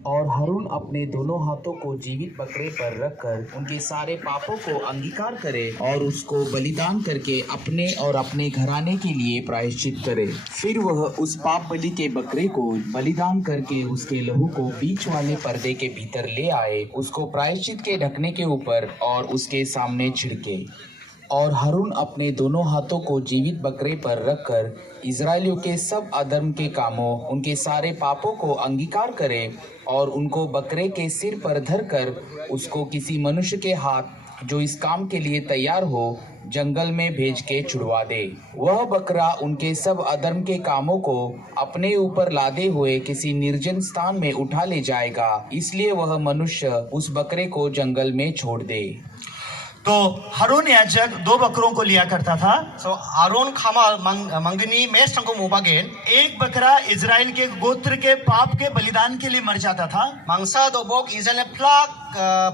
और हारून अपने दोनों हाथों को जीवित बकरे पर रखकर उनके सारे पापों को अंगीकार करे और उसको बलिदान करके अपने और अपने घराने के लिए प्रायश्चित करे। फिर वह उस पाप बलि के बकरे को बलिदान करके उसके लहू को बीच वाले पर्दे के भीतर ले आए, उसको प्रायश्चित के ढकने के ऊपर और उसके सामने छिड़के। और हारून अपने दोनों हाथों को जीवित बकरे पर रखकर इजरायलियों के सब अधर्म के कामों, उनके सारे पापों को अंगीकार करे और उनको बकरे के सिर पर धरकर उसको किसी मनुष्य के हाथ जो इस काम के लिए तैयार हो जंगल में भेज के छुड़वा दे। वह बकरा उनके सब अधर्म के कामों को अपने ऊपर लादे हुए किसी निर्जन स्थान में उठा ले जाएगा, इसलिए वह मनुष्य उस बकरे को जंगल में छोड़ दे। तो हारून याजक 2 बकरों को लिया करता था। So Aaron खामा मंगनी मेष तंको मोबागेन एक बकरा इजराइल के गोत्र के पाप के बलिदान के लिए मर जाता था। मांसा दोबोक इजराइल प्लाक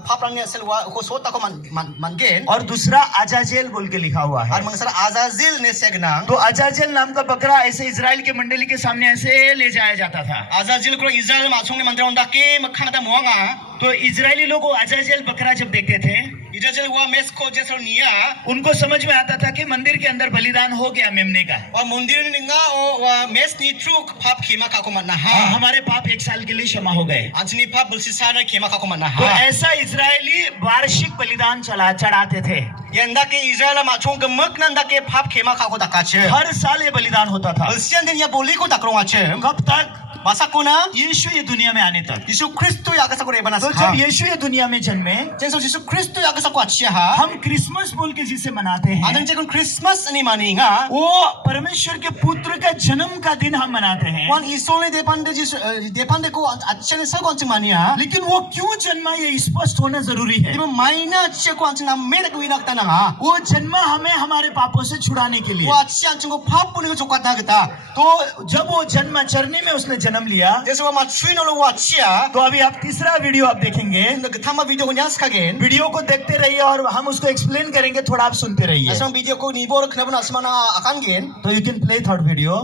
फापरंग ने सेलवा को सोता को मनगेन और दूसरा अजाजेल बोल के लिखा हुआ है। और मंगसर आजाजिल ने सेगनांग तो अजाजेल नाम का बकरा ऐसे इजराइल के मंडली के सामने ऐसे ले जाया जाता था। आजाजिल को इजराइल मासों ने मंदिर उनका के मखाना मुआंगा तो इजरायली लोग अजाजेल बकरा जब देखते थे, इजराइल हुआ मेष को जैसा निया उनको समझ में आता था कि मंदिर के अंदर बलिदान हो गया मेमने का, और मंदिर ने निंगा और मेष नी ट्रुक पाप खेमा का को मन्ना हा हमारे पाप 1 साल के लिए क्षमा हो गए। अंजनी पाप बुलसिसाना खेमा का को मन्ना तो हा ऐसा इजरायली वार्षिक बलिदान चढ़ाते थे। यंदा के इजराइल माचों के मक नंदा के पाप खेमा का को दकाचे हर साल ये बलिदान होता था। अलसियन दिन या बोली को दकरों आचे कब तक? बासाकोना यीशु ये दुनिया में आने तक। यीशु क्रिस्तो यागसा को रेबना तो जब यीशु ये दुनिया में जन्मे, जैसे यीशु क्रिस्तो यागसा को अच्छा हा हम क्रिसमस बोल के जिसे मनाते हैं, आदन जब क्रिसमस नहीं मानेगा वो परमेश्वर के पुत्र का जन्म का दिन हम मनाते हैं। वन ईसो ने देपांडे को अच्छे ने सब कौन सी मानिया लेकिन वो क्यों जन्मा ये स्पष्ट होना जरूरी है। जब मायना अच्छे को अच्छे नाम मेरे को इनाकता ना वो जन्मा हमें हमारे पापों से छुड़ाने के लिए। वो अच्छे अच्छे को पाप पुण्य को चुकाता था। तो जब वो जन्म चरनी में उसने जन्म लिया, जैसे वो माचुइन लोग वो अच्छिया तो अभी आप तीसरा वीडियो आप देखेंगे। थमा वीडियो को न्यास खागेन वीडियो को देखते रहिए और हम उसको एक्सप्लेन करेंगे, थोड़ा आप सुनते रहिए। ऐसा वीडियो को नीबो रखने बना असमाना आकान गेन तो you can play third video.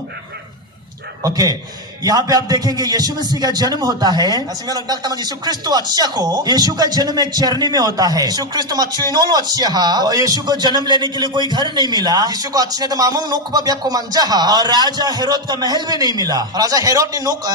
Okay, यहाँ पे आप देखेंगे यीशु मसीह का जन्म होता है। ऐसे में लगता है यीशु क्रिस्तो अच्छा को यीशु का जन्म एक चरनी में होता है। यीशु क्रिस्तो माचुइन लो अच्छा हा और यीशु को जन्म लेने के लिए कोई घर नहीं मिला। यीशु को अच्छे ने तो मामंग नोक को ब्याप को मंजा हा और राजा हेरोद का महल भी नहीं मिला। राजा हेरोद ने नोक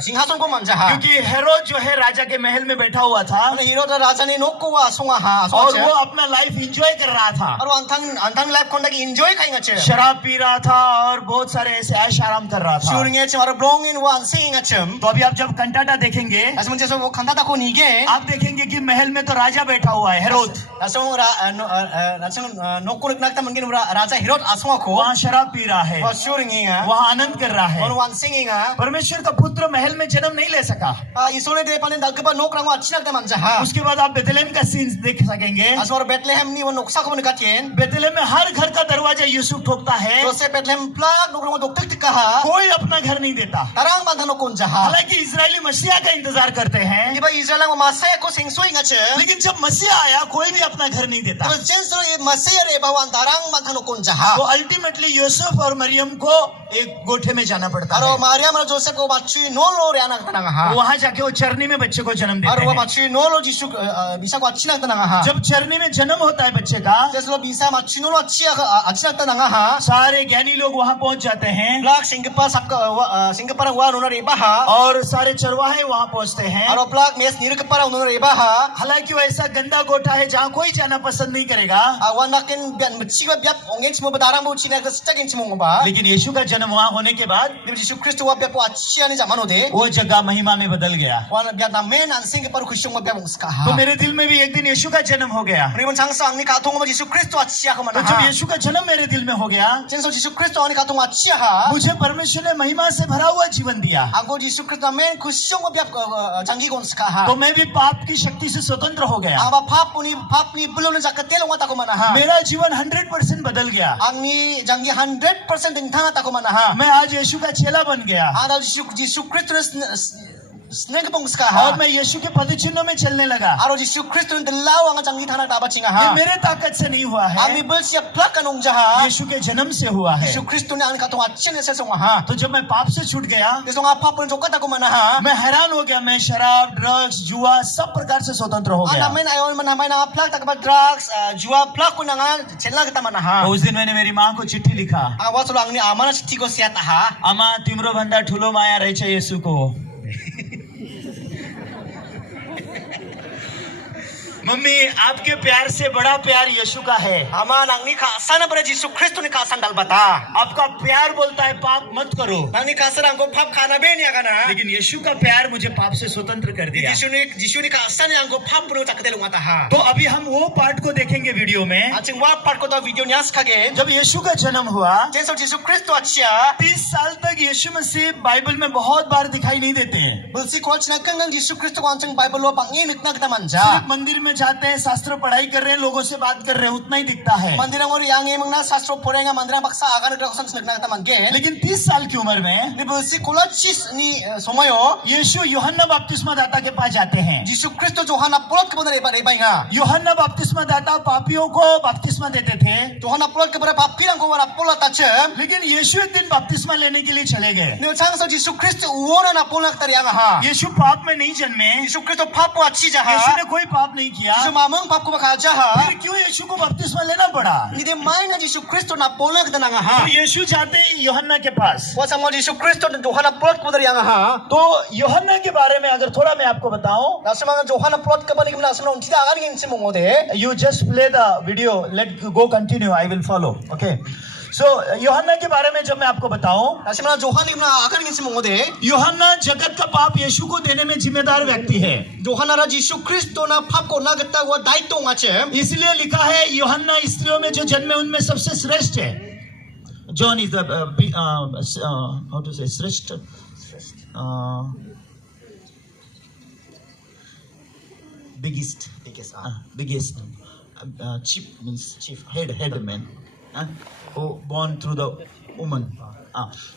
सिंहासन को मंजा हा क्योंकि हेरोद जो है राजा के महल में बैठा हुआ था हेरोद राजा ने नोक को वासुंगा हा और वो अपना लाइफ एंजॉय कर रहा था और अंतंग लाइफ को की एंजॉय करेंगे अच्छे शराब पी रहा था और बहुत सारे ऐसे ऐश आराम कर रहा था। शूरिंग अच्छे और ब्लोंग इन वन सिंग अच्छे तो अभी आप जब कंटाटा देखेंगे ऐसे में जैसे वो खंडाता को नीगे आप देखेंगे कि महल में तो राजा बैठा हुआ है हेरोद। नोक को रखना मंगे राजा हेरोद आसुंगा को वहाँ शराब पी रहा है, और शूरिंग वहाँ आनंद कर रहा है। और वन सिंगिंग परमेश्वर का पुत्र महल में जन्म नहीं ले सका। ईसो ने दे पाने दगबा नोक रंगो अच्छी लगता मंजा हा उसके बाद आप बेथलेहम का सीन देख सकेंगे। असमर बेथलेहम नी वो नोक्सा को निकाचेन बेथलेहम में हर घर का दरवाजा यूसुफ ठोकता है, तो से बेथलेहम प्लाग नोक रंगो दोक्तक टिका हा कोई अपना घर नहीं देता। तरंग बांधा नो कौन जहा हालांकि इजरायली मसीहा का इंतजार करते हैं ये भाई इजराइल में मसीहा को सिंगसोइंग अच्छे लेकिन जब मसीहा आया कोई भी अपना घर नहीं देता। तो जेंस ये मसीहा रे भगवान तरंग बांधा नो कौन जहा तो अल्टीमेटली यूसुफ और मरियम को एक गोठे में जाना पड़ता है और मारियम और जोसेफ को बच्ची नो लो रे आना करना हा वहां जाके वो चरनी में बच्चे को जन्म देते और वो हैं। बच्ची नो लो जिसु बीसा को अच्छी लगता ना हा जब चरनी में जन्म होता है बच्चे का, जैसे लो बीसा बच्ची नो लो अच्छी लगता ना हा सारे ज्ञानी लोग वहां पहुंच जाते हैं। प्लाग सिंगपर सबका सिंगपर हुआ उन्होंने रेबा हा और सारे चरवाहे वहां पहुंचते हैं। और प्लाग मेस निरकपर उन्होंने रेबा हा हालांकि वो ऐसा गंदा गोठा है जहाँ कोई जाना पसंद नहीं करेगा, वनाकिन बियान बच्ची को बियाप ओंगेंच मो बताराम बो चिना स्टकिन चिमो बा लेकिन यीशु का जन्म वहां होने के बाद जब यीशु क्रिस्त हुआ बियाप अच्छी ने जमानो दे वो जगह महिमा में बदल गया। वन बियाप ना मेन अनसिंग पर खुशियों में बियाप उसका हा तो मेरे दिल में भी एक दिन यीशु का जन्म हो गया। रिबन सांगसा अंगनी कातों में यीशु क्रिस्त अच्छी को तो मना जब यीशु का जन्म मेरे दिल में हो गया, जेंसो यीशु क्रिस्त अंगनी कातों अच्छी हा मुझे परमेश्वर ने महिमा से भरा हुआ जीवन दिया। आगो यीशु क्रिस्त मेन खुशियों में बियाप जंगी को उसका हा तो मैं भी पाप की शक्ति से स्वतंत्र हो गया। आबा पाप नि बुलो ने जाकते लो मता को मना हा मेरा जीवन 100% बदल गया। अंगनी जंगी 100% इंथाना ता को मना हा मैं आज यीशु का चेला बन गया। आदा यीशु क्रिस्त snake pong ska और ha. मैं यीशु के पदचिन्हों में चलने लगा। Aro Jisu Kristo ni dalaw ang changi thana ta bachinga ये ha. मेरे ताकत से नहीं हुआ Ang है, nibel siya plak kanong jaha. यीशु के जन्म से हुआ है। Jisu Kristo ni ang katong atchen sa song ha. तो जब मैं पाप से छूट गया, Gusto nga pa pun jokat ako man ha. मैं हैरान हो गया। मैं शराब, ड्रग्स, जुआ सब प्रकार से स्वतंत्र हो गया। Namin ayon man hamay nga plak takba drugs, jua plak ko na nga chenla kita man ha. तो उस दिन मैंने मेरी माँ को चिट्ठी लिखा, Awas ulang ni amana chithi ko siya ta ha. आमा तिम्रो भन्दा ठुलो माया रहेछ येशूको। मम्मी आपके प्यार से बड़ा प्यार यीशु का है। Ama nang ni kasan pa Jisu Kristo ni kasan dalbata. आपका प्यार बोलता है पाप मत करो, Nang ni kasan ang ko pap kana be niya kana. लेकिन यीशु का प्यार मुझे पाप से स्वतंत्र कर दिया। Jisu ni kasan ang ko pap puno takdelong ata ha. तो अभी हम वो पार्ट को देखेंगे वीडियो में, Aching wa part ko to video niya skage. जब यीशु का जन्म हुआ। Jesu Jisu Kristo atsia. 30 साल तक यीशु मसीह बाइबल में बहुत बार दिखाई नहीं देते हैं। Bulsi ko chna kang Jisu Kristo ko ang Bible lo pangin na kita सिर्फ manja. मंदिर में जाते हैं, शास्त्र पढ़ाई कर रहे हैं, लोगों से बात कर रहे हैं, उतना ही दिखता है। Mandirang ori yang emang na sastro porenga mandirang baksa agan na kosan na kita manggen. लेकिन 30 साल की उम्र में Ni bulsi ko chis ni somayo. यीशु यूहन्ना बपतिस्मा दाता के पास जाते हैं। Jisu Kristo Johana polot ke benar iba nga. यूहन्ना बपतिस्मा दाता पापियों को बपतिस्मा देते थे, Johana polot ke benar papirang ko wala polot acem. लेकिन यीशु एक दिन बपतिस्मा लेने के लिए चले गए। Ni chang so Jisu Kristo uona na polot tari ang ha. यीशु पाप में नहीं जन्मे, Jisu Kristo papo achi यीशु jaha. ने कोई पाप नहीं किया, Jisu mamang pap ko baka jaha. फिर क्यों यीशु को बपतिस्मा लेना पड़ा? Ni de mai nga Jisu Kristo na polot kita nga ha. तो यीशु जाते हैं यूहन्ना के पास। Wasa mo Jisu Kristo Johana polot ke benar yang ha. तो यूहन्ना के बारे में अगर थोड़ा मैं आपको बताऊं, Nasa mga Johana polot ke balik nasa mga untida agan ngin simong ode. you just play the video, let go continue, I will follow, okay? So यूहन्ना के बारे में जब मैं आपको बताऊं, Nasa mga Johana ibna agan ngin simong ode. यूहन्ना जगत का पाप यीशु को देने में जिम्मेदार व्यक्ति है। Johana ra Jisu Kristo na pap ko nagata wa daito nga acem. इसलिए लिखा है यूहन्ना स्त्रियों में जो जन्मे उनमें सबसे श्रेष्ठ है। John is the how to say श्रेष्ठ, biggest, biggest, chief means chief, head man, born through the woman।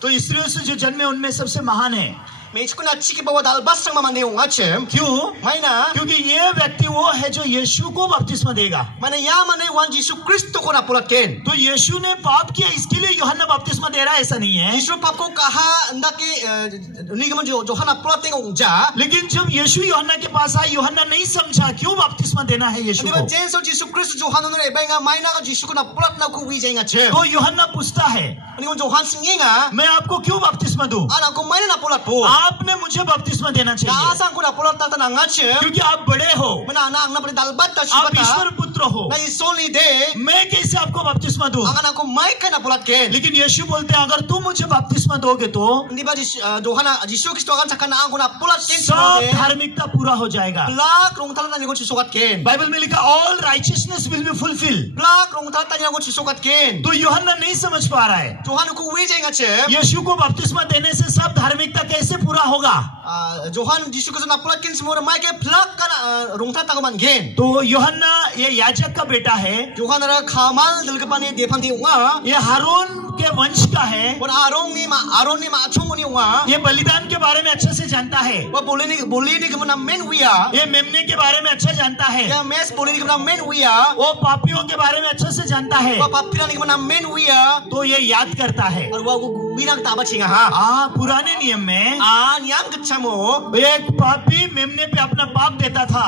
तो स्त्रियों से जो जन्मे उनमें सबसे महान है। Medyo ko na chiki bawa dalbas sang mamande yung acem. क्यों? May na. क्योंकि ये व्यक्ति वो है जो यीशु को बपतिस्मा देगा। Mana yaman ay wan Jisu Kristo ko na pulat ken. तो यीशु ने पाप किया, इसके लिए यूहन्ना बपतिस्मा दे रहा है, ऐसा नहीं है। Jisu pap ko kaha ndaki ni gaman Johana pulat ng ja. लेकिन जब यीशु यूहन्ना के पास आया, यूहन्ना नहीं समझा क्यों बपतिस्मा देना है यीशु Di को। ba Jenso Jisu Kristo Johana no ibay nga may na ka Jisu ko na pulat na kuwi jay nga chem. तो यूहन्ना पूछता है, Ani ko Johan singi nga. मैं आपको क्यों बपतिस्मा दूं? Alam ko may na pulat po. आपने मुझे बपतिस्मा देना चाहिए, Naasan ko na pulat na tanang nga chem. क्योंकि आप बड़े हो, Mana na ang napali dalbat ta आप ईश्वर sibata. पुत्र हो, Na isoli de. मैं कैसे आपको बपतिस्मा दूं? Ang anak ko may ka na pulat ken. लेकिन यीशु बोलते हैं, अगर तुम मुझे बपतिस्मा दोगे तो Di ba Johana Jisu Kristo akan sa kanaan ko na pulat ken सब sibate. धार्मिकता पूरा हो जाएगा। Plak rong talata ni ko susukat ken. Bible में लिखा all righteousness will be fulfil. Plak rong talata ni ko susukat ken. तो यूहन्ना नहीं समझ पा रहा है, Johana ko uwi jay nga chem. यीशु को बपतिस्मा देने से सब धार्मिकता कैसे पूरा होगा? Johan Jisu Kristo na pulat ken semua may ke plak ka na rong talata ko man ken. तो यूहन्ना ये याजक का बेटा है, Johan na kamal dal ka pa ni depan ti unga. ये हारून के वंश का है, Wan Aron ni ma achong ni unga. ये बलिदान के बारे में अच्छे से जानता है, Wa boleh ni ka na men wiya. ये मेमने के बारे में अच्छा जानता है, Ya mes boleh ni ka na men wiya. वो पापियों के बारे में अच्छे से जानता है, Wa papila ni ka na men wiya. तो ये याद करता है। Or wa ko binang taba chinga ha. पुराने नियम में Niyam gachamo. एक पापी मेमने पे अपना पाप देता था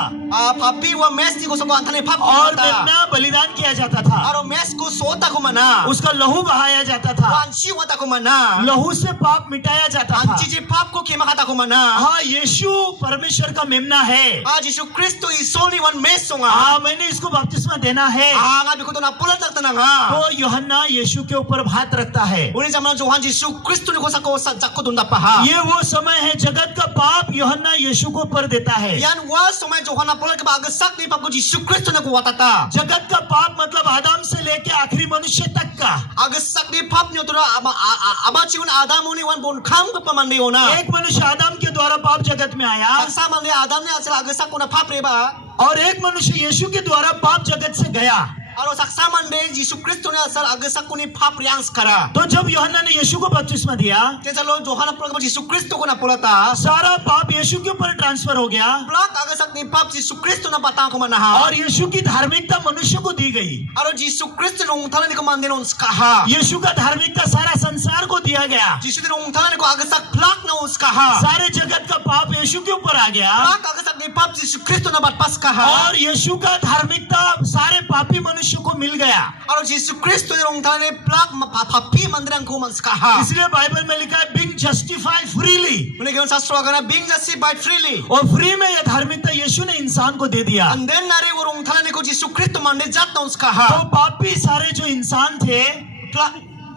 Papi wa mes ni ko sa ko antane pap. और मेमना बलिदान किया जाता था, Aro mes ko sota ko mana. उसका लहू बहाया जाता था, Wansi wata ko mana. लहू से पाप मिटाया जाता था। Anci pap ko kema kata ko mana. हाँ, यीशु परमेश्वर का मेमना है। Jisu Kristo is only one mes nga. हाँ, मैंने इसको बपतिस्मा देना है। Ngabi ko to na pulat tak tanang ha. तो यूहन्ना यीशु के ऊपर हाथ रखता है। Uni zaman Johan Jisu Kristo ni ko sa ko sa jakko dunda pa ha. ये वो समय है, जगत का पाप यूहन्ना यीशु को पर देता है। Yan wa somay Johan na pulat ka ba agasak ni pap ko Jisu Kristo na ko watata. जगत का पाप मतलब आदम से लेके आखिरी मनुष्य तक का। Agasak ni pap ni to aba chiun Adam ni wan bon kham ko pamande ona. एक मनुष्य आदम के द्वारा पाप जगत में आया, Ang sama ni Adam ni asal agasak ko na pap re ba. और एक मनुष्य यीशु के द्वारा पाप जगत से गया। Aro saksa mande Yesus Kristus ni asal agasak kuni pap riang sekarang. तो जब यूहन्ना ने यीशु को बपतिस्मा दिया, Kita lo Johanna pelak Yesus Kristus ko na polata. सारा पाप यीशु के ऊपर ट्रांसफर हो गया Pelak agasak ni pap Yesus Kristus na batang ko manaha. और यीशु की धार्मिकता मनुष्य को दी गई। Aro Yesus Kristus nung talan ni ko mande nung skaha. यीशु का धार्मिकता सारा संसार को दिया गया। Yesus nung talan ni ko agasak pelak na skaha. सारे जगत का पाप यीशु के ऊपर आ गया Pelak agasak ni pap Yesus Kristus na batpas kaha. और यीशु का धार्मिकता सारे पापी मनुष्य को मिल गया। Aro Yesus Kristus nung talan ni pelak papi mandirang ko man skaha. इसलिए बाइबल में लिखा है being justified freely, Mune gawin sastra agana being justified freely. और फ्री में यह धार्मिकता यीशु ने इंसान को दे दिया। And then nare urung talan ni ko Yesus Kristus mande jat na तो skaha. पापी सारे जो इंसान थे,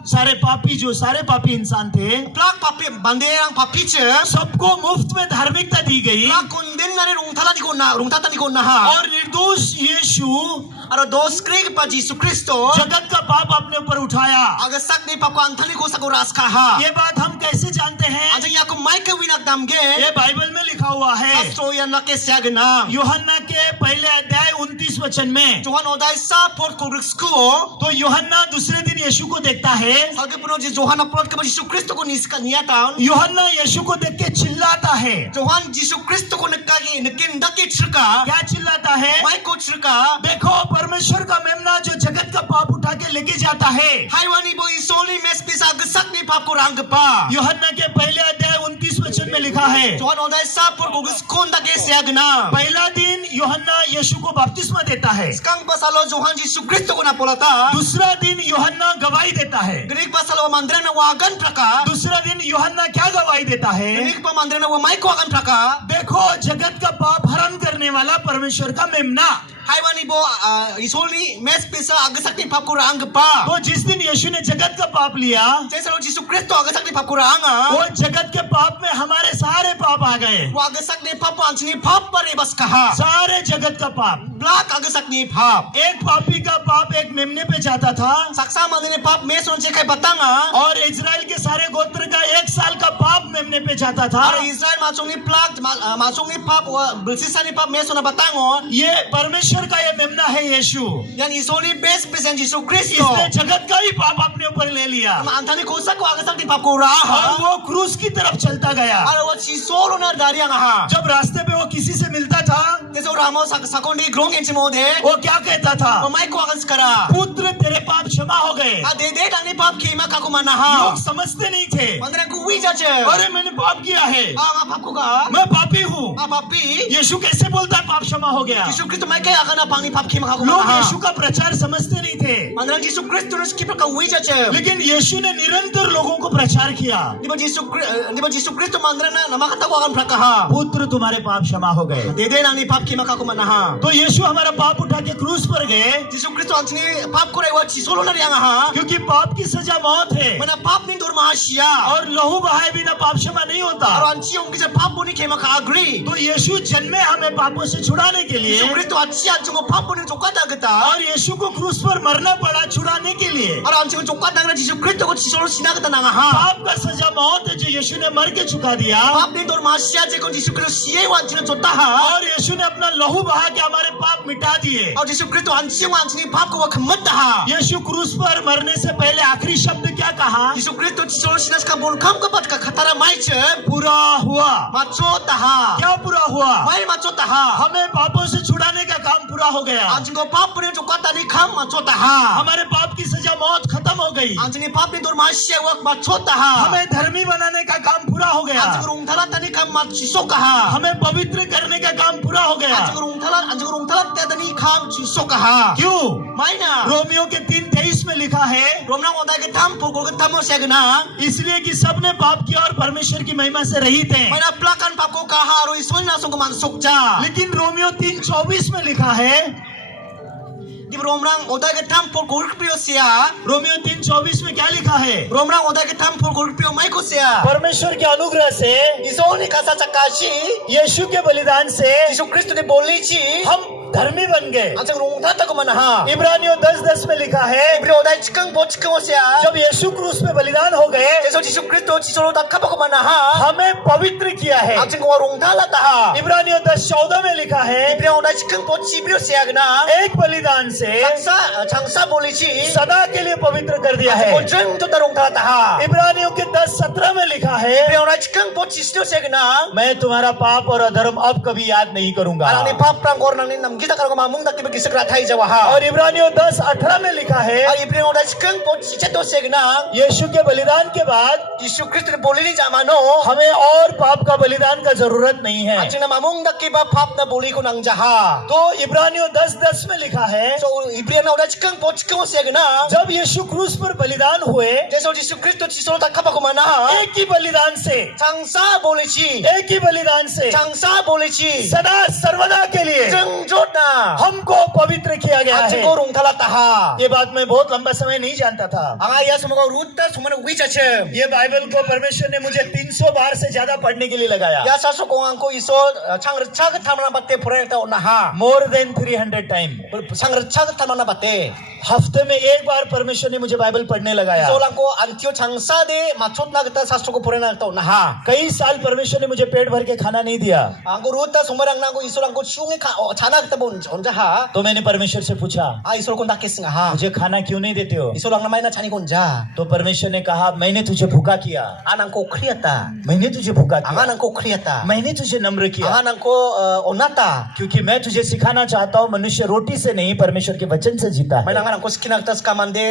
सारे पापी इंसान थे, Pelak papi banderang papi che. सबको मुफ्त में धार्मिकता दी गई Pelak kundin nare rung talan ni ko na rung tatan ni ko na ha. और निर्दोष यीशु Aro dos krig pa Yesus Kristus. जगत का पाप अपने ऊपर उठाया। Agasak ni pap ko anthani ko sakuras kaha. ये बात हम कैसे जानते हैं? Anjing yaku maike winak damge. ये बाइबल में लिखा हुआ है Astro yan na ke siagna. यूहन्ना के पहले अध्याय 29 वचन में। Johan oday sa port ko riksko. तो यूहन्ना दूसरे दिन यीशु को देखता है। Salge puno ji Johan na plot ke ba Yesus Kristus ko niska niyatan. यूहन्ना यीशु को देख के चिल्लाता है। Johan Yesus Kristus ko nakagi nakindaki chirka. क्या चिल्लाता है? Mai ko chirka. देखो परमेश्वर का मेमना जो जगत का पाप उठा के लेके जाता है। Haywani bo isoli mes pisa agasak ni pap ko rangpa. यूहन्ना के पहले अध्याय 29 वचन में लिखा है। Johan oday sa port ko riksko ndake siagna. पहला दिन यूहन्ना यीशु को बपतिस्मा देता है। Skang pasalo Johan Yesus Kristus ko na polata. दूसरा दिन यूहन्ना गवाही देता है। Greek pasalo mandra na wagan praka. दूसरा दिन यूहन्ना क्या गवाही देता है? Greek pa mandra na wa mai ko agan praka. देखो जगत का पाप हरण करने वाला परमेश्वर का मेमना। Haywani bo isoli mes pisa agasak ni pap ko rangpa. तो जिस दिन यीशु ने जगत का पाप लिया, Salo Yesus Kristus agasak ni pap ko ranga. वो जगत के पाप में हमारे सारे पाप आ गए। Wagasak ni pap anchini pap pare bas kaha. सारे जगत का पाप। Black agasak ni pap. एक पापी का पाप एक मेमने पे जाता था Saksa mandine pap mes on chekai batanga. और इजराइल के सारे गोत्र का 1 साल का पाप मेमने पे जाता था। Ara Israel macung ni plak macung ni pap bersisa ni pap mes on batangon. ये परमेश्वर का ये मेमना है यीशु। Yan isoli base present Yesus Kristus. इसने जगत का ही पाप अपने ऊपर ले लिया Antani kosa ko agasak ni pap ko और raha. वो क्रूस की तरफ चलता गया। Ara wa chisolo na dariang ha. जब रास्ते पे वो किसी से मिलता था, Teso ramo sakondi grong enchi mode. वो क्या कहता था? Mai ko agan skara. पुत्र तेरे पाप क्षमा हो गए। Dede tani pap kima kako manaha. लोग समझते नहीं थे, Mandra ko wija che. अरे मैंने पाप किया है, Ah pap ko ka. मैं पापी हूँ। Papi. यीशु कैसे बोलता है पाप क्षमा हो गया? Yesus Kristus mai kaya akan na pangi pap kima kako लोग manaha. यीशु का प्रचार समझते नहीं थे, Mandra Yesus Kristus kipra ka wija che. लेकिन यीशु ने निरंतर लोगों को प्रचार किया, Di ba Yesus Kristus mandra na namakata ko akan prakaha. पुत्र तुम्हारे पाप क्षमा हो गए। Dede nani pap kima kako manaha. तो यीशु हमारा पाप उठा के क्रूस पर गए, Yesus Kristus anchini pap ko raiwa chisolo na riang ha. क्योंकि पाप की सजा मौत है Mana pap ni dur mahasya. और लहू बहाए बिना पाप क्षमा नहीं होता। Aro anchi yung kisa pap buni kema ka agree. तो यीशु जन्मे हमें पापों से छुड़ाने के लिए Yesus Kristus anchi anchi ko pap buni chokata kita. और यीशु को क्रूस पर मरना पड़ा छुड़ाने के लिए। Aro anchi ko chokata na Yesus Kristus ko chisolo sinagata na ha. पाप का सजा मौत है जो यीशु ने मर के चुका दिया Pap ni dur mahasya je ko Yesus Kristus siye wan china chota ha. और यीशु ने अपना लहू बहा के हमारे पाप मिटा दिए। Aro Yesus Kristus anchi yung anchi ni pap ko wa khamat ha. यीशु क्रूस पर मरने से पहले आखिरी शब्द क्या कहा? Yesus Kristus chisolo sinas ka bon kam ka pat ka khatara mai che. पूरा हुआ। Machota ha. क्या पूरा हुआ? Mai machota ha. हमें पापों से छुड़ाने का काम पूरा हो गया। Anchi ko pap buni chokata ni kham machota ha. हमारे पाप की सजा मौत खत्म हो गई। Anchi ni pap ni dur mahasya wa machota ha. हमें धर्मी बनाने का काम पूरा हो गया। Anchi ko rung thala tani kham machisoka ha. हमें पवित्र करने का काम पूरा हो गया। Anchi ko rung thala tani kham chisoka ha. क्यों? Mai na. रोमियो के 3:23 में लिखा है, Romnang oday ke tham pur ko tham mo segna. इसलिए कि सबने पाप किया और परमेश्वर की महिमा से रहित हैं। Mai na plakan pap ko kaha ro isol na song mansuk ja. लेकिन रोमियो 3:24 में लिखा है, Di Romnang oday ke tham pur ko rikpio siya. Romeo 3:24 में क्या लिखा है? Romnang oday ke tham pur ko rikpio mai ko siya. परमेश्वर के अनुग्रह से, Isol ni kasa chakashi. यीशु के बलिदान से Yesus Kristus ni bolichi. हम धर्मी बन गए। Anchi ko rung thala ko manaha. इब्रानियों 10:10 में लिखा है, Ibri oday chikang bo chikang siya. जब यीशु क्रूस पे बलिदान हो गए, Yesus Yesus Kristus chisolo tak ko manaha. हमें पवित्र किया है। Anchi ko rung thala ta ha. इब्रानियों 10:14 में लिखा है, Ibri oday chikang bo chibrio siya gna. एक बलिदान से से 장사 बोलेची सदा के लिए पवित्र कर दिया है। 고증 또 다롱 다다 इब्रानियों के 10:17 में लिखा है, 이브리오나 지금 보치스도 세그나 मैं तुम्हारा पाप और अधर्म अब कभी याद नहीं करूंगा। 아랑니 팝랑 고랑니 남기다 가고 마뭉다 기베 기스그라 타이자와 और इब्रानियों 10:18 में लिखा है, 아 이브리오나 지금 보치체도 세그나 यीशु के बलिदान के बाद यीशु क्रिस्टने बोलि니 자마노 हमें और पाप का बलिदान का जरूरत नहीं है। 아직나 마뭉다 기바 팝나 बोलि고 낭자하 तो इब्रानियों 10:10 में लिखा है, so 이브리오나 오다 지금 보치고 세그나 जब यीशु क्रूस पर बलिदान हुए, 제서 यीशु क्रिस्टो 지소로 다 카바고 마나 एक ही बलिदान से, 장사 बोलेची एक ही बलिदान से 장사 बोलेची सदा सर्वदा के लिए 증조나 हमको पवित्र किया गया 아직 है। 고롱 탈랐다하 ये बात मैं बहुत लंबा समय नहीं जानता था। 아가야 소모가 루타 소모는 위자침 ये बाइबल को परमेश्वर ने मुझे 300 बार से ज्यादा पढ़ने के लिए लगाया। 야 사소 공항고 이소 창르 차그 타마나 바테 보라했다 오나하 मोर देन 300 टाइम। 창르 차그 타마나 바테 हफ्ते में एक बार परमेश्वर ने मुझे बाइबल पढ़ने लगाया। 이소랑고 안티오 장사데 마촌나 그다 사소고 보라했다 오나하 कई साल परमेश्वर ने मुझे पेट भर के खाना नहीं दिया। 안고 루타 소모랑 나고 이소랑고 슝에 자나 그다 본 혼자하 तो मैंने परमेश्वर से पूछा, 아 이소랑고 나케스가하 मुझे खाना क्यों नहीं देते हो? 이소랑 나마이나 자니 혼자 तो परमेश्वर ने कहा, मैंने तुझे भूखा किया, 아난고 크리았다 मैंने तुझे भूखा किया, 아가난고 크리았다 मैंने तुझे नम्र किया, 아가난고 오나타 क्योंकि मैं तुझे सिखाना चाहता हूँ मनुष्य रोटी से नहीं परमेश्वर के वचन से जीता है। 마이나가난고 스키나크타 스카만데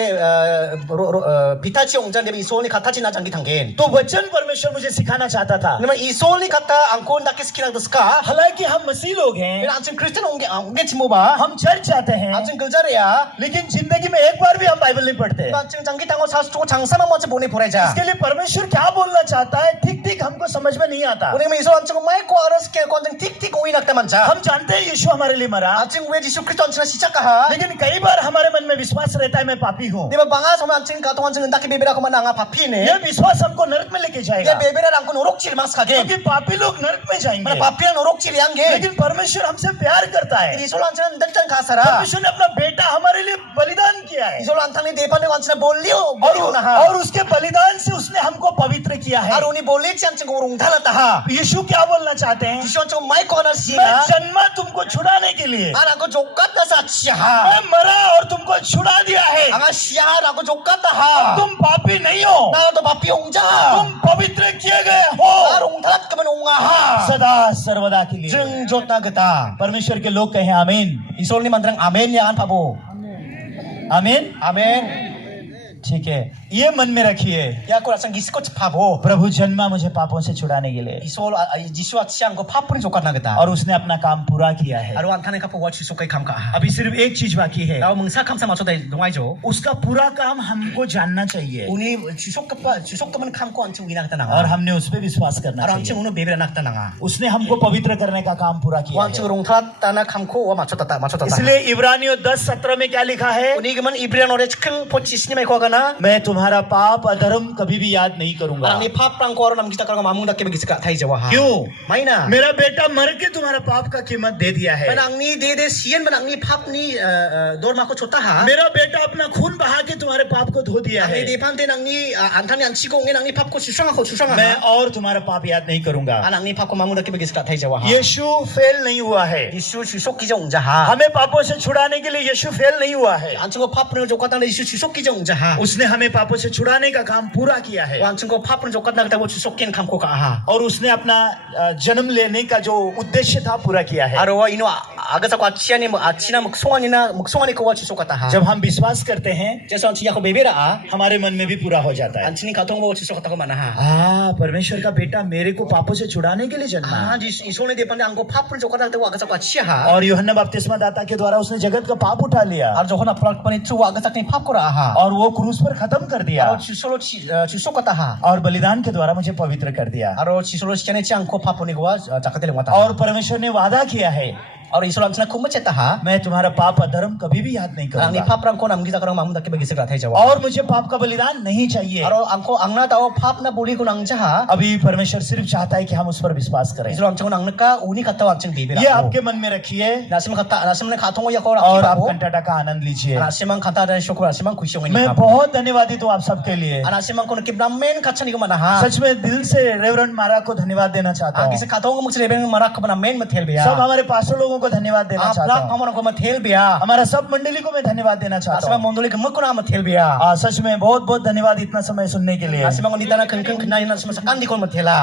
비타치 옹잔데 이소니 가타치 나장기 당겐 तो वचन परमेश्वर मुझे सिखाना चाहता था। 그러면 이소니 갔다 안고 나케 스키나크타 스카 हालांकि हम मसीह लोग हैं, 그냥 아침 크리스천 옹게 치모바 हम चर्च जाते हैं, 아침 글자래야 लेकिन जिंदगी में एक बार भी हम बाइबल नहीं पढ़ते। 아침 장기 당고 사수고 장사만 먼저 보내 보내자 इसके लिए परमेश्वर क्या बोलना चाहता है ठीक ठीक हमको समझ में नहीं आता। 우리가 이소 안치고 마이코 알아스케 건장 틱틱 오이 낙다 만자 हम जानते हैं यीशु हमारे लिए मरा, 아침 왜 지수 크리스천 안치나 시작하하 लेकिन कई बार हमारे मन में विश्वास रहता है मैं पापी हूँ। 네가 방아 소만 안친 가동 안치는 나케 베베라고 만나가 바피네 यह विश्वास हमको नरक में लेके 얘 जाएगा, 베베라 안고 노록질 막사게 क्योंकि पापी लोग नरक में जाएंगे। 뭐 바피랑 노록질 양게 लेकिन परमेश्वर हमसे प्यार करता है। 이소로 안치는 덕장 가사라 परमेश्वर ने अपना बेटा हमारे लिए बलिदान किया है 이소로 안타니 대판에 안치나 볼리오 और उसके बलिदान से उसने हमको पवित्र किया है। और उन्हीं बोले चंचन को 롱달았다 하 यीशु क्या बोलना चाहते हैं? 지수 안치고 마이코 하나 मैं 씨나 जन्मा तुमको छुड़ाने के लिए, 아나고 족같다 사치하 मैं मरा और तुमको छुड़ा दिया है। 아가 씨하라고 족같다 하 तुम पापी नहीं हो, 나도 바피 옹자 तुम पवित्र किए गए हो 나 롱달았 그면 옹아하 सदा सर्वदा के लिए। 증조다 그다 परमेश्वर के लोग कहें आमीन। 이솔니 만드랑 아멘 야한 바보 आमीन, 아멘 ठीक है। ये मन में रखिए, 야코 라상 기스코츠 바보 प्रभु जन्मा मुझे पापों से छुड़ाने के लिए, 이솔 지수와 치한 거 파프리 족같나 그다 और उसने अपना काम पूरा किया है। 아로 안타네 카포 와 지수까지 감가 अभी सिर्फ एक चीज बाकी है, 나 멍사 감사 맞춰다 동아이죠 उसका पूरा काम हमको जानना चाहिए 우니 주속급은 감고 안치 우이나 그다 और 나가 हमने उस पर विश्वास करना 아로 안치 चाहिए। 우는 베베라 낙다 나가 उसने हमको पवित्र करने का काम पूरा किया 완치 है। 롱탈았다나 감고 와 맞췄다 इसलिए इब्रानियों 10:17 में क्या लिखा है? 우니 그만 이브리아노레 큰 포치 스님의 거가나 मैं तुम्हारा पाप अधर्म कभी भी याद नहीं करूंगा। 아니 팝랑 거로 남기다 거가 마뭉다 깨베 기스가 타이제와 하 क्यों? 마이나 मेरा बेटा मर के तुम्हारा पाप का कीमत दे दिया है। 만앙니 데데 시엔 만앙니 팝니 도르마코 쳤다 하 मेरा बेटा अपना खून बहा के तुम्हारे पाप को धो दिया है। 앙니 데판테 낭니 안타니 안치고 옹에 낭니 팝코 주상하고 주상하 मैं और तुम्हारा पाप याद नहीं करूंगा। 아낭니 팝코 마뭉다 깨베 기스가 타이제와 하 यीशु फेल नहीं हुआ है, 이슈 주속 기자 옹자 하 हमें पापों से छुड़ाने के लिए यीशु फेल नहीं हुआ है। 안친거 팝프는 족같다는 이슈 주속 기자 옹자 하 उसने हमें पापों से छुड़ाने का काम पूरा किया है 안친거 팝프는 족같다 그다고 주속 낀 감고 가하 और उसने अपना जन्म लेने का जो उद्देश्य था पूरा किया है। 아로와 이노 아가사고 아치아니 뭐 아치나 목송아니나 목송아니 거와 주속 같다 하 जब हम विश्वास करते हैं 제서 안치 야코 베베라 हमारे मन में भी पूरा हो जाता है। 안치니 가통 뭐 주속 같다고 마나 하 परमेश्वर का बेटा मेरे को पापों से छुड़ाने के लिए जन्मा 아, 이 손에 대판에 안고 팝을 족같다 그다고 아가사고 아치야 और यूहन्ना बपतिस्मा दाता के द्वारा उसने जगत का पाप उठा लिया 아 저건 앞으로 주 아가사니 팝거라 하 और वो क्रूस पर खत्म कर दिया 아로 주소로 주속 같다 하 और बलिदान के द्वारा मुझे पवित्र कर दिया। 아로 지소로 시켜내지 않고 팝보니고와 작가들이 왔다 और परमेश्वर ने वादा किया है और 이소로 안치나 쿰므쨌다 하 मैं तुम्हारा पाप अधर्म कभी भी याद नहीं 아니 करूंगा 팝랑 코 남기다 그런 마음 닿게 베기스 같아 이제 और मुझे पाप का बलिदान नहीं चाहिए। 아로 안고 앙나다오 팝나 보리고 낭자 하 अभी परमेश्वर सिर्फ चाहता है कि हम उस पर विश्वास करें। 이소로 안치고 낭느까 우니 갔다 완청 ये 비비라 आपके मन में रखिए 나스면 가통고 야코 और आप 라키바고 कंटाटा का आनंद लीजिए। 나스면 간다는 쇼코 나스면 구시용이 मैं बहुत धन्यवादित हूँ आप सबके लिए। 나스면 कोन किब्रामेन 가찬이고 마나 하 सच में दिल से रेवरेंड मारा को धन्यवाद देना चाहता हूँ। आगे से खातों को मुझसे लेबे में मरा कबना मेन में थेल बिया सब हमारे पास्टर लोगों को धन्यवाद देना चाहता plak हूँ। pamon ko mathel bia हमारा सब मंडली को मैं धन्यवाद देना चाहता asma हूँ। mondoli ke mukuna mathel bia सच में बहुत बहुत धन्यवाद इतना समय सुनने के लिए। asma ngoni tana kengkeng kenai na sama sakandi kon mathela